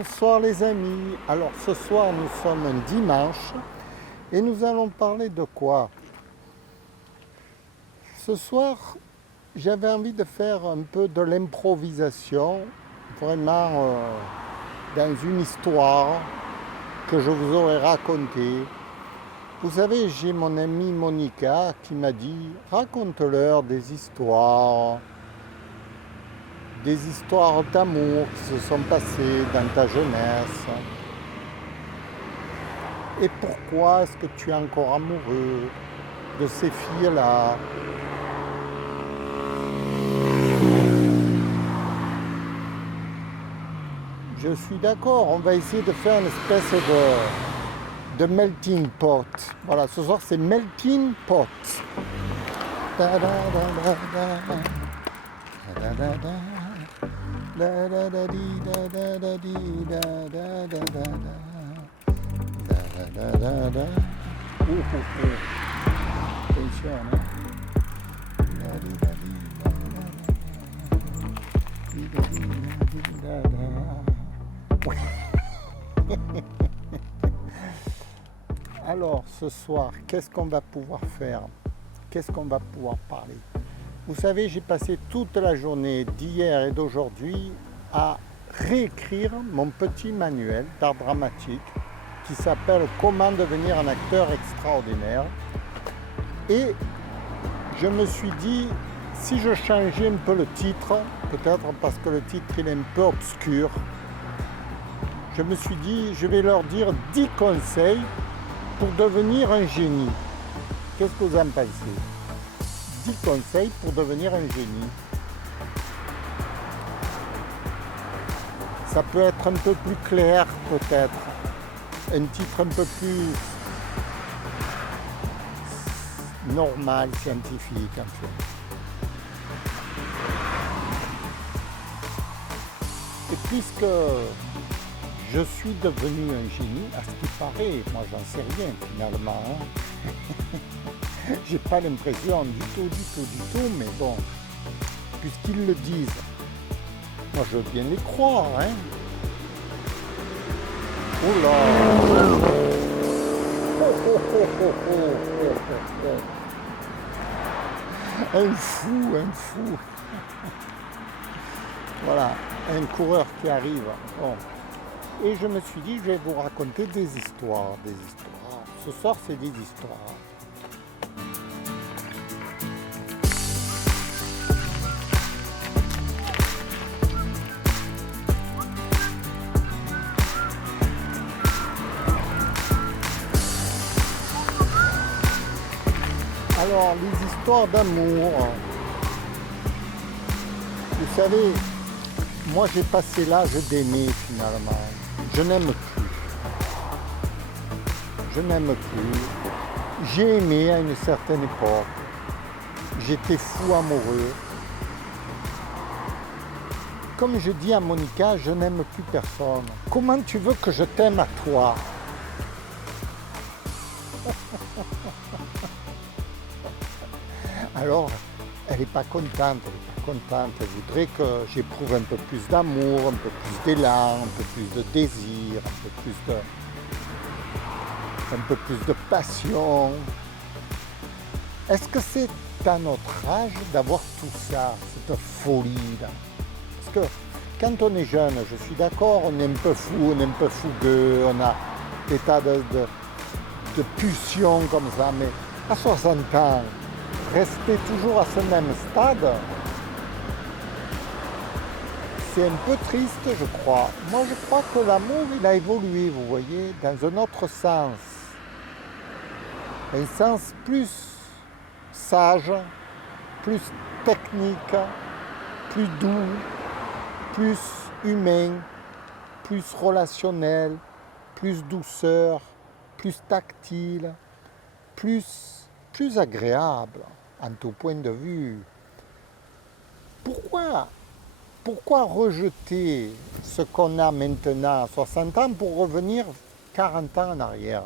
Bonsoir les amis. Alors ce soir nous sommes un dimanche et nous allons parler de quoi? Ce soir j'avais envie de faire un peu de l'improvisation, vraiment dans une histoire que je vous aurais racontée. Vous savez, j'ai mon amie Monica qui m'a dit raconte-leur des histoires d'amour qui se sont passées dans ta jeunesse. Et pourquoi est-ce que tu es encore amoureux de ces filles-là? Je suis d'accord, on va essayer de faire une espèce de melting pot. Voilà, ce soir c'est melting pot. Da, da, da, da, da. Da, da, da. Da, da, da, di, da, da, da, di, da, da, da, da, da. Da, da, da, da. Attention, hein. Da, di, da, di, da, da, da. Di, da, di, da, di, da, da. Alors, ce soir, qu'est-ce qu'on va pouvoir faire? Qu'est-ce qu'on va pouvoir parler? Vous savez, j'ai passé toute la journée d'hier et d'aujourd'hui à réécrire mon petit manuel d'art dramatique qui s'appelle « Comment devenir un acteur extraordinaire ». Et je me suis dit, si je changeais un peu le titre, peut-être parce que le titre il est un peu obscur, je me suis dit, je vais leur dire 10 conseils pour devenir un génie. Qu'est-ce que vous en pensez? 10 conseils pour devenir un génie. Ça peut être un peu plus clair peut-être. Un titre un peu plus normal, scientifique en fait. Et puisque je suis devenu un génie, à ce qui paraît, moi j'en sais rien finalement. J'ai pas l'impression du tout, mais bon, puisqu'ils le disent, moi je veux bien les croire, hein. Oh là! Un fou. Voilà, un coureur qui arrive. Bon. Et je me suis dit, je vais vous raconter des histoires. Ce soir, c'est des histoires. Alors, les histoires d'amour. Vous savez, moi j'ai passé l'âge d'aimer finalement. Je n'aime plus. J'ai aimé à une certaine époque. J'étais fou amoureux. Comme je dis à Monica, je n'aime plus personne. Comment tu veux que je t'aime à toi? Alors, elle n'est pas contente. Elle voudrait que j'éprouve un peu plus d'amour, un peu plus d'élan, un peu plus de désir, un peu plus de passion. Est-ce que c'est à notre âge d'avoir tout ça, cette folie-là? Parce que quand on est jeune, je suis d'accord, on est un peu fou, on est un peu fougueux, on a des tas de pulsions comme ça, mais à 60 ans, rester toujours à ce même stade, c'est un peu triste, je crois. Moi, je crois que l'amour, il a évolué, vous voyez, dans un autre sens. Un sens plus sage, plus technique, plus doux, plus humain, plus relationnel, plus douceur, plus tactile, plus agréable en tout point de vue. Pourquoi rejeter ce qu'on a maintenant à 60 ans pour revenir 40 ans en arrière?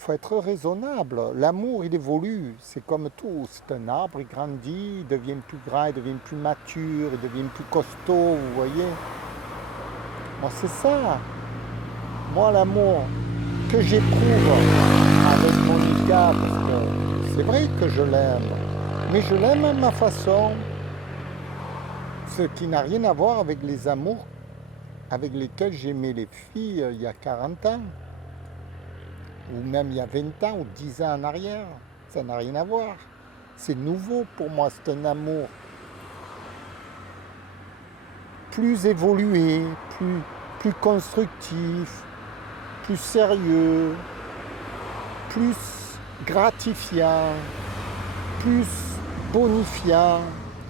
faut être raisonnable. L'amour, il évolue. C'est comme tout. C'est un arbre, il grandit, il devient plus grand, il devient plus mature, il devient plus costaud, vous voyez. Bon, c'est ça. Moi, l'amour que j'éprouve avec Monica, parce que c'est vrai que je l'aime, mais je l'aime à ma façon. Ce qui n'a rien à voir avec les amours avec lesquels j'aimais les filles il y a 40 ans, ou même il y a 20 ans, ou 10 ans en arrière. Ça n'a rien à voir. C'est nouveau pour moi, c'est un amour plus évolué, plus constructif, plus sérieux, plus gratifiant, plus bonifiant.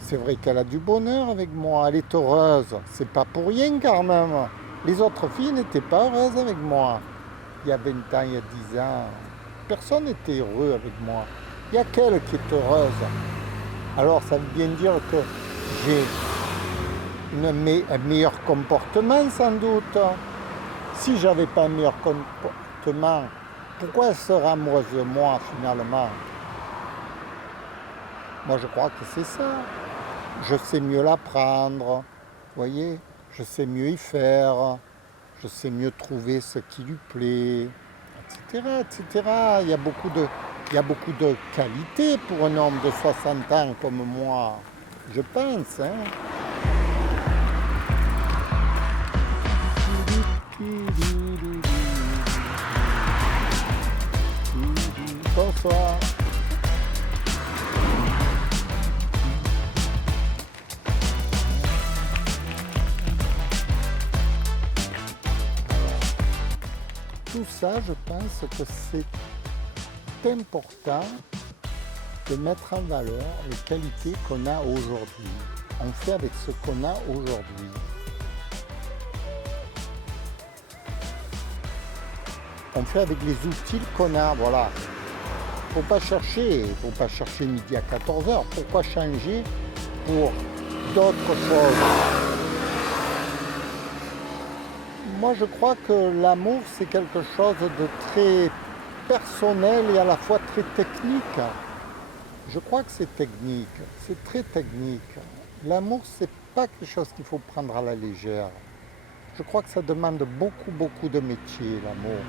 C'est vrai qu'elle a du bonheur avec moi, elle est heureuse. C'est pas pour rien quand même. Les autres filles n'étaient pas heureuses avec moi. Il y a 20 ans, il y a 10 ans, personne n'était heureux avec moi. Il n'y a qu'elle qui est heureuse. Alors ça veut bien dire que j'ai un meilleur comportement sans doute. Si j'avais pas un meilleur comportement, pourquoi elle serait amoureuse de moi finalement? Moi je crois que c'est ça. Je sais mieux l'apprendre, vous voyez, je sais mieux y faire, je sais mieux trouver ce qui lui plaît, etc., etc. Il y a beaucoup de qualités pour un homme de 60 ans comme moi, je pense. Hein. Bonsoir. Tout ça, je pense que c'est important de mettre en valeur les qualités qu'on a aujourd'hui. On fait avec ce qu'on a aujourd'hui. On fait avec les outils qu'on a, voilà. Faut pas chercher midi à 14h. Pourquoi changer pour d'autres choses? Moi, je crois que l'amour, c'est quelque chose de très personnel et à la fois très technique. Je crois que c'est technique, c'est très technique. L'amour, c'est pas quelque chose qu'il faut prendre à la légère. Je crois que ça demande beaucoup, beaucoup de métiers, l'amour.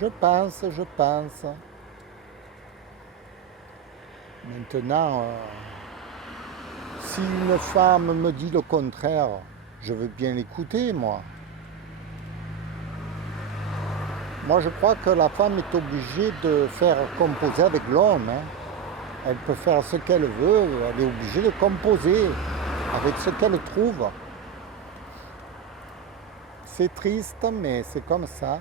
Je pense. Maintenant, si une femme me dit le contraire, je veux bien l'écouter, moi. Moi, je crois que la femme est obligée de faire composer avec l'homme. Hein. Elle peut faire ce qu'elle veut, elle est obligée de composer avec ce qu'elle trouve. C'est triste, mais c'est comme ça.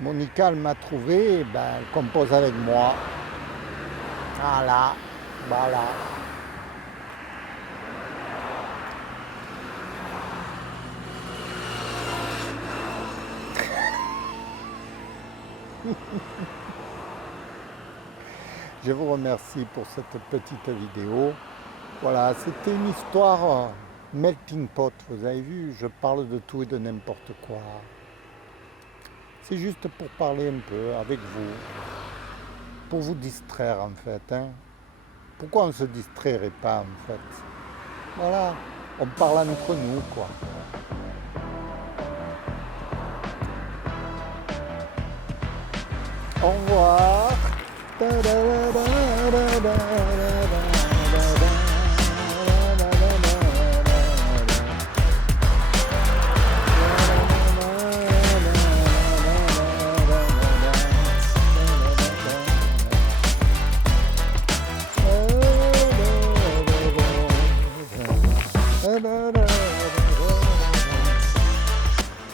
Monica, elle m'a trouvé, elle compose avec moi. Voilà. Je vous remercie pour cette petite vidéo. Voilà, c'était une histoire melting pot, vous avez vu, je parle de tout et de n'importe quoi. C'est juste pour parler un peu avec vous, pour vous distraire en fait. Hein. Pourquoi on ne se distrairait pas en fait? Voilà, on parle entre nous quoi. Au revoir.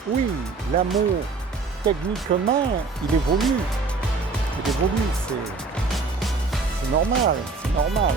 Oui, l'amour, techniquement, il évolue. C'est normal, c'est normal.